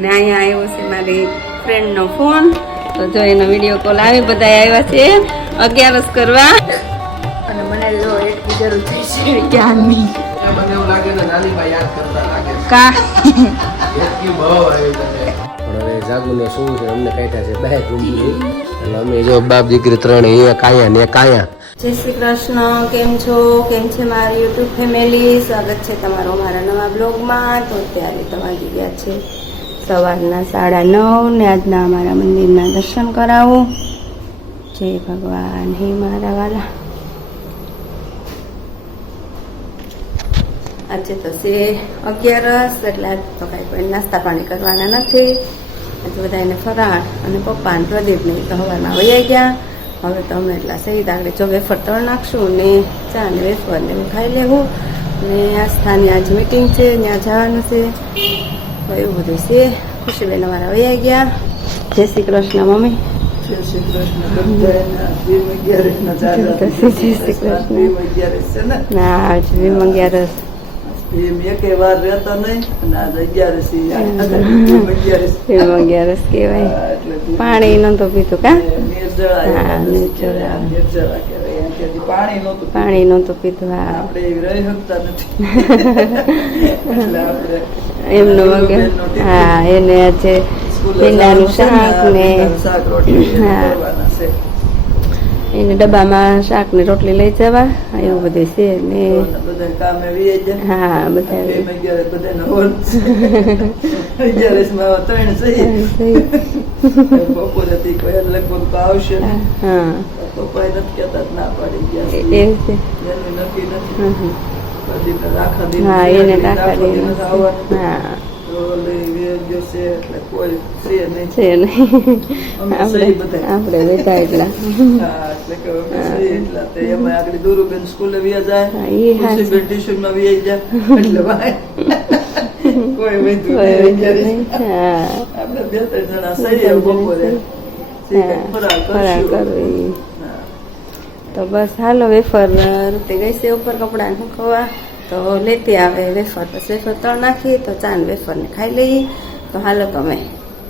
ને અહીંયા આવ્યો છે મારી ફ્રેન્ડનો ફોન, તો જો એનો વિડીયો કોલ આવે. બધા આવ્યા છે 11 કરવા અને મને જો એટલી જરૂર થઈ છે ક્યાંની. મને એવું લાગે ને નાની માં યાદ કરતા લાગે કા એટલી બહુ આવી તને. પણ હવે જાગુને શું છે અમને કાઢ્યા છે બહાર રૂમની, એટલે અમે જો બાપ દીકરી ત્રણ અહીંયા કાયા ને કાયા. જય શ્રી કૃષ્ણ. કેમ છો? કેમ છે મારી યુટ્યુબ ફેમિલી? સ્વાગત છે તમારો મારા નવા બ્લોગમાં. તો અત્યારે તો વાગી ગયા છે સવારના 9:30 ને આજના અમારા મંદિરના દર્શન કરાવું. જય ભગવાન. હે મારા વાલા, આજે તો છે 11 એટલે આજ તો કાંઈ કોઈ નાસ્તા પાણી કરવાના નથી. આજે બધા એને ફરાળ અને પપ્પા અને પ્રદીપને તો હવારમાં વયા ગયા. હવે તો અમે એટલા સહી આગળ જો વેફર તળ નાખશું ને ચા ને વેફર ને ખાઈ લેવું. ને આસ્થાની આજ મીટિંગ છે, ત્યાં જવાનું છે. તો એવું બધું છે. ખુશીબેન અમારા વયા ગયા. જય શ્રી કૃષ્ણ મમ્મી. જય શ્રી કૃષ્ણ. ના આજ 11 એકે વાર રહેતા નહીં અને આજે 11 કહેવાય. પાણી નતો પીતું કા? પાણી નતું પીતું. હા આપણે રહી શકતા નથી એમનો વગર. હા એને આજે ભીંડાનું શાક ને હા એને ડબ્બામાં શાક ને રોટલી લઈ જવા એવું બધું છે ને. કામે હા બધા બપોરે લગભગ તો આવશે. હા પપ્પા નથી કેતા ના પાડી ગયા એવું છે. એનું નક્કી નથી. રાખા હા એને રાખા દે. હા છે નહીં આપણે બેઠા એટલા. દુરુબેન સ્કૂલે વ્યા જાય, ટ્યુશન માં વ્યા જાય એટલે કોઈ આપણે 2-3 જણા સહી બપોરે ફરાળ કરવી. તો બસ હાલો વેફર રૂટી ગઈ છે ઉપર કપડા મૂકવા, તો લેતી આવે વેફર. પછી વેફર તળ નાખી તો ચા ને વેફર ને ખાઈ લઈએ. તો હાલો તમે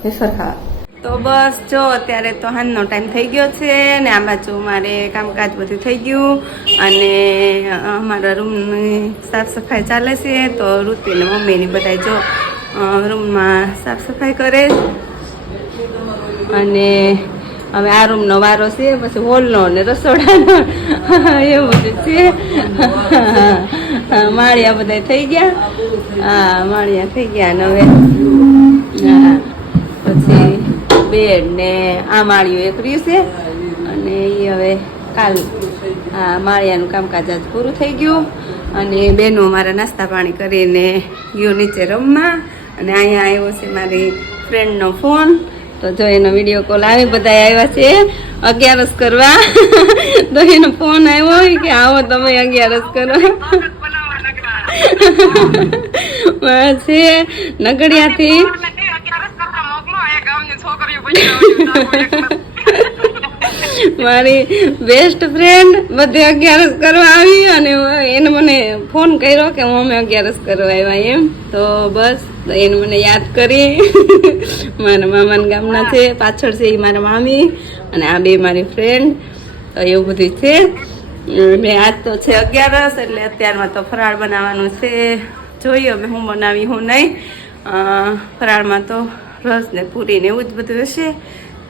વેફર ખાવા. તો બસ જો અત્યારે તો હાંજનો ટાઈમ થઈ ગયો છે ને આ બાજુ મારે કામકાજ બધું થઈ ગયું અને અમારા રૂમની સાફ સફાઈ ચાલે છે. તો ઋતિ ને મમ્મીની બધા જો રૂમમાં સાફ સફાઈ કરે અને હવે આ રૂમનો વારો છે, પછી હોલનો ને રસોડાનો એવું જ છે. માળિયા બધા થઈ ગયા. હા માળિયા થઈ ગયા ને હવે હા પછી બેડ ને આ માળિયું એક રહ્યું છે અને એ હવે કાલ હા માળિયાનું કામકાજ આજ પૂરું થઈ ગયું. અને બેનો મારા નાસ્તા પાણી કરીને ગયો નીચે રમવા. અને અહીંયા આવ્યો છે મારી ફ્રેન્ડનો ફોન, તો જો એનો વિડીયો કોલ આવે. બધા આવ્યા છે 11 કરવા તો એનો ફોન આવ્યો કે આવો તમે 11 કરવા. છે નગડિયાથી મારી બેસ્ટ ફ્રેન્ડ બધે 11 કરવા આવી અને એને મને ફોન કર્યો કે હું અમે 11 કરવા આવ્યા એમ. તો બસ એને મને યાદ કરી. મારા મામાના ગામના છે, પાછળ છે એ મારા મામી અને આ બે મારી ફ્રેન્ડ. તો એવું બધું છે. મેં આજ તો છે 11 એટલે અત્યારમાં તો ફરાળ બનાવવાનું છે. જોઈએ અમે હું બનાવી હું નહીં. ફરાળમાં તો રસ ને પૂરી ને એવું જ બધું હશે.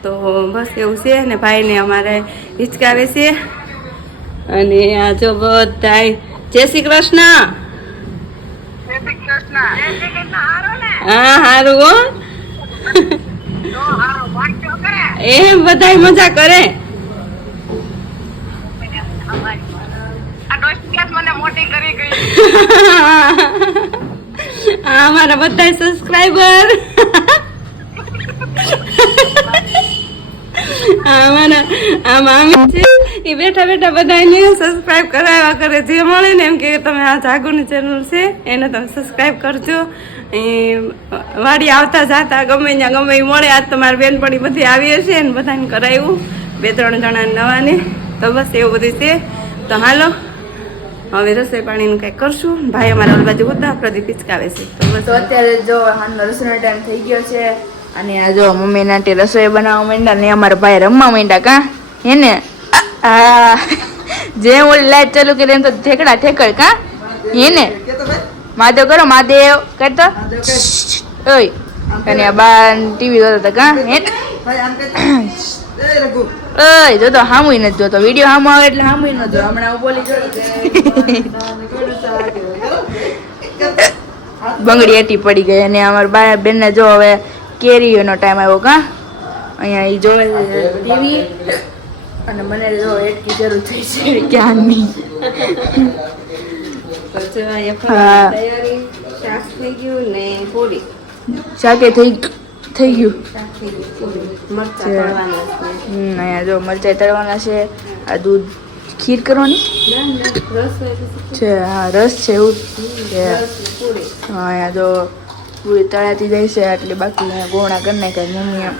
તો બસ એવું છે. અને ભાઈને અમારે હિચકાવે છે. અને આ જો બધા જય શ્રી કૃષ્ણ. હા સારું હો. એમ બધા મજા કરે. અમારા બધા સબસ્ક્રાઈબર અમારા આ મામી છે એ બેઠા બેઠા બધાને સબસ્ક્રાઈબ કરાવ્યા કરે. જે મળે ને એમ કે તમે આ જાગુની ચેનલ છે એને તમે સબસ્ક્રાઈબ કરજો. એ વાડી આવતા જાતા ગમે ત્યાં ગમે એ મળે. આજ તો મારી બેનપણી બધી આવી હશે ને બધાને કરાવ્યું 2-3 જણા નવાને. તો બસ એવું બધું છે. તો હાલો હવે રસોઈ પાણીનું કંઈક કરશું. ભાઈ અમારા ઓલ બાજુ હતા, પ્રદીપ હિચકાવે છે. તો બસ તો અત્યારે જો હાલનો રસોઈનો ટાઈમ થઈ ગયો છે અને આ જો મમ્મી નાટી રસોઈ બનાવવા માંડ્યા ને અમારા ભાઈ રમવા માંડ્યા કા હે ને આ જેમ ઓલી લાઈટ ચાલુ કરી એમ તો ઠેકડા ઠેકડ કા હે ને મહાદેવ કરો મહાદેવ કરતો ઓય અને આ બા ટીવી જોતા હતા કા હે ઓય જો તો હામુય નથી જોતો વિડીયો હામો આવે એટલે હામુય ન જો હમણાં હું બોલી બંગડી એટી પડી ગઈ અને અમારા બા બેન ને જો હવે કેરીનો ટાઈમ આવ્યો કા અહીંયા ઈ જોવે ટીવી અને મને જો એટલી જરૂર થઈ છે ક્યાંની તૈયારી શાક થઈ ગયું ને પૂરી શાકે થઈ ગયું મરચાં તળવાના છે. અહીંયા જો મરચાઈ તળવાના છે આ દૂધ ખીર કરવાની રસ હોય તો છે હા રસ છે એવું છે રસ ને પૂરી. હા અહીંયા જો પૂરી તળાતી જાય છે એટલે બાકી અહીંયા ગોળા કરી નાખ્યા મમ્મી એમ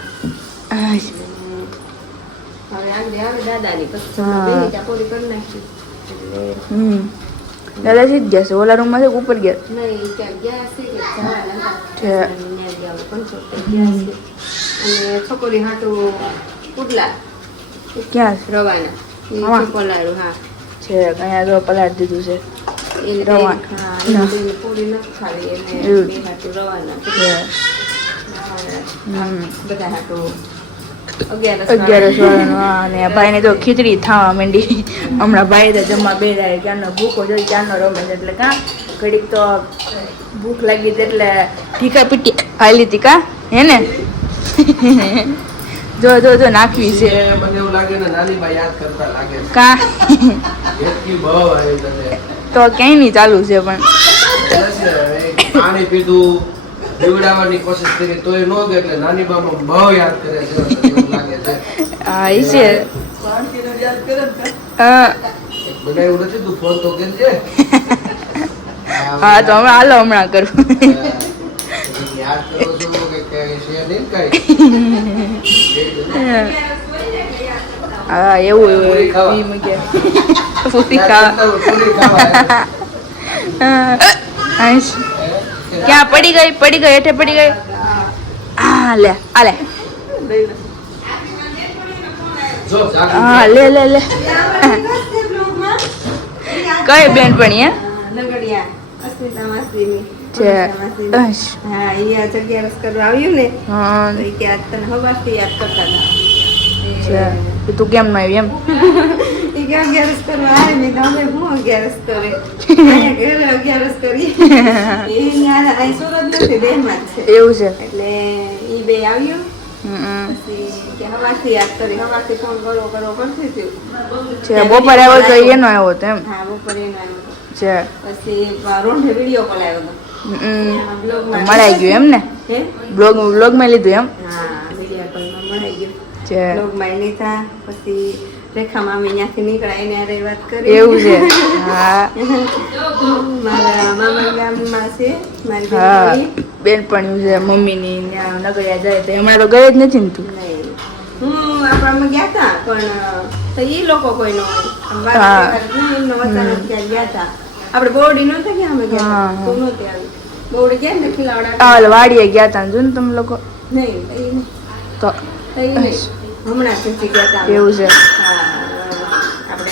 હવે આગળ આવે દાદાની પછી હા. બે મીઠા પૂરી કરી નાખી એટલે દાદા સીધ ગયા છે ઓલા રૂમમાં છે કે ઉપર ગયા નહીં ક્યાં ગયા છે કે જવાના છે. હતા ન્યા ગયા હોય, 75 ગયા છે. અને છોકરી હાટું પુડલા ક્યાં છે રવાના આમાં? પલાળું હા છે અહીંયા જો પલાટ દીધું છે એને રવા. હા એને બેને પૂરી નથી ખાવી એને એવું. બે હાટું રવાના છે બધા હાટું 11 11 વાળાનું હા અને આ ભાઈને તો ખીચડી થાવા માંડી હમણાં ભાઈ તો જમવા બે જાય ક્યારનો ભૂખો જોઈ ક્યારનો રમે છે એટલે કા ઘડીક તો ભૂખ લાગી હતી એટલે ઠીકા પીટી ખાઈ તી કા હે ને જો જો જો નાખવી છે મને એવું લાગે ને નાની બા યાદ કરતા લાગે છે. કા હેતકી બહુ આવી તને. તો ક્યાંય નહીં ચાલુ છે પણ પાણી પીધું પીવડાવવાની કોશિશ કરી તોય ન ગઈ એટલે નાની બામાં બહુ યાદ કરે છે એવું લાગે છે. હા એ છે બાળકીને યાદ કરે ને હા મને એવું નથી તું ફોન તો કરજે. હા તો હમણાં હાલો હમણાં કરું યાદ કરો છો કે છે નહીં કઈ. હા એવું પૂરી ખાવા. એવું પૂરી ખાવા પૂરી ખાવા. ક્યાં પડી ગઈ હેઠે પડી ગઈ આ લે જો હા લે કઈ બેનપણી હે નગડિયા અસ્મિતા માસીની છે હા એ આ જગ્યા રસ કરવા આવ્યું ને હા તો ઈ કે આજ તને હવારથી યાદ કરતા છે હતા કે તું કેમ ન આવી એમ ઈ કે અગિયારસ કરવા આવે ને તો અમે હું અગિયારસ કરે અહીંયા ઘરે અગિયારસ કરી એ ન્યા અહીં સુરત નથી દેહમાં જ છે એવું છે એટલે ઈ બે આવ્યું હમ. પછી કે હવારથી યાદ કરી હવારથી ફોન કરો કરતી હતી છે બપોરે આવ્યો તો એનો આવ્યો તો એમ હા બપોરે એનો આવ્યો હતો. છે પછી રોંઢે વિડીયો કોલ આવ્યો હતો હમ. બ્લોગમાં મળાઈ ગયું એમ ને હે બ્લોગમાં લીધું એમ હા વિડીયો કોલમાં મળી ગયું છે બ્લોગમાં લીધા પછી રેખા મામી ત્યાંથી નીકળ્યા એને હારે વાત કરી એવું છે હા મારા મામા ગામમાં છે મારી હા બેનપણી. બેનપણી છે મમ્મીની ત્યાં નગરિયા જાય તો હમણાં તો ગઈ જ નથી ને તું નહીં. હું આપણામાં ગયા હતા પણ તો ઈ લોકો કોઈ ન હોય આમ વાત હા. તહેવાર નહીં, એમનો વતન જ ત્યાં ગયા હતા આપણે બોરડી નહોતા ગયા અમે ગયા હા, હતા. તું નહોતી આવી બોરડી ગયા ને ખીલાવડા આ વાડીએ ગયા હતા ને જો ને તમે લોકો નહીં તો ઈ નહીં. તો તો ઈ નહીં. હમણાં જ ગયા હતા અમે. એવું છે હા, આપણે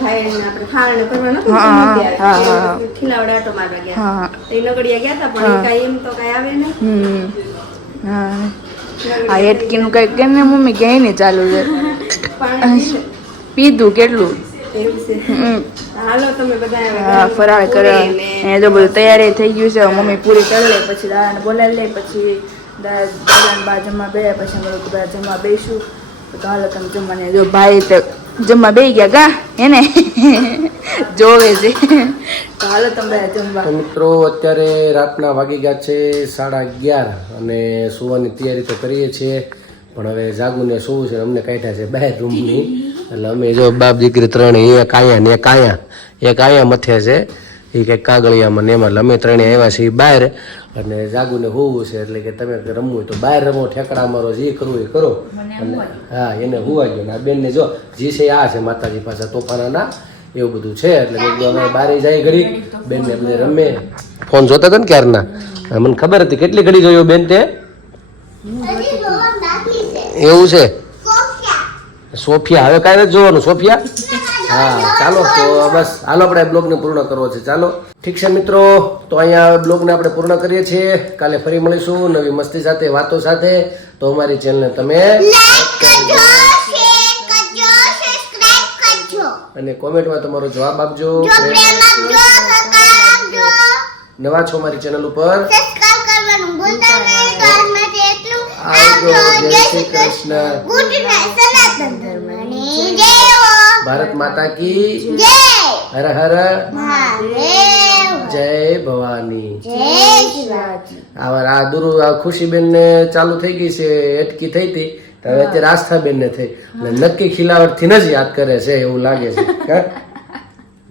ભાઈને આપણે ખાણ કરવાનો હતો ને હા, ત્યારે. હા, હા. એ ખીલાવડા આટો મારવા ગયા હા હતા. એ નગડિયા ગયા હતા પણ હા. એ કાંઈ એમ તો કાંઈ આવે નહીં. હા આ એટકીનું કઈ કે ને મમ્મી ક્યાંય નહીં ચાલુ છે પાણી પીને. પીધું કેટલું એવું છે હાલો તમે બધા હવે હા ગરમ ફરાળ કરે પૂરી ને એ તો બધું તૈયારી થઈ ગયું છે મમ્મી પૂરી કરી લે પછી દાદાને બોલાવી લે પછી દાદાને બા જમવા બે પછી અમે લોકો બધા જમવા બેસું તો હાલો તમે જમવાને જો ભાઈ તો જમવા બે ગયા ગા એને જોવે છે તો હાલો તમે બધા જમવા તો મિત્રો અત્યારે રાતના વાગી ગયા છે 11:30 અને સુવાની તૈયારી તો કરીએ છીએ પણ હવે જાગુને સૂવું છે અમને કાઢ્યા છે બહાર રૂમની એટલે અમે જો બાપ દીકરી ત્રણે એક આયા ને એક આયા મથે છે એ કંઈક કાગળિયામાં ને એમાં અમે ત્રણે આવ્યા છીએ બહાર અને જાગુને હોવું છે એટલે કે તમે રમવું હોય તો બહાર રમો ઠેકડા મારો જે કરવું એ કરો અને હા એને હુવા ગયો ને આ બેનને જો જે છે આ છે માતાજી પાસે તોફાનાના એવું બધું છે. એટલે મેં કીધું અમે બારે જાય ઘડી બેન ને બધે રમે. ફોન જોતા હતા ને ક્યારના, મને ખબર હતી. કેટલી ઘડી જોયો બેન તે? એવું છે? સોફિયા હવે કાંઈ નથી જોવાનું. સોફિયા હા ચાલો તો બસ હાલો આપણે બ્લોગને પૂર્ણ કરવો છે. ચાલો ઠીક છે મિત્રો, તો અહીંયા બ્લોગને આપણે પૂર્ણ કરીએ છીએ. કાલે ફરી મળીશું નવી મસ્તી સાથે, વાતો સાથે. તો અમારી ચેનલને તમે અને કોમેન્ટમાં તમારો જવાબ આપજો. નવા છો મારી ચેનલ ઉપર આવજો. જય શ્રી કૃષ્ણ. ભારત માતા કી હર હર જય ભવાની. આ ખુશીબેન ને ચાલુ થઈ ગઈ છે, અટકી થઈ હતી, હવે અત્યારે આસ્થાબેન ને થઈ. નક્કી ખિલાવટ થી જ યાદ કરે છે એવું લાગે છે.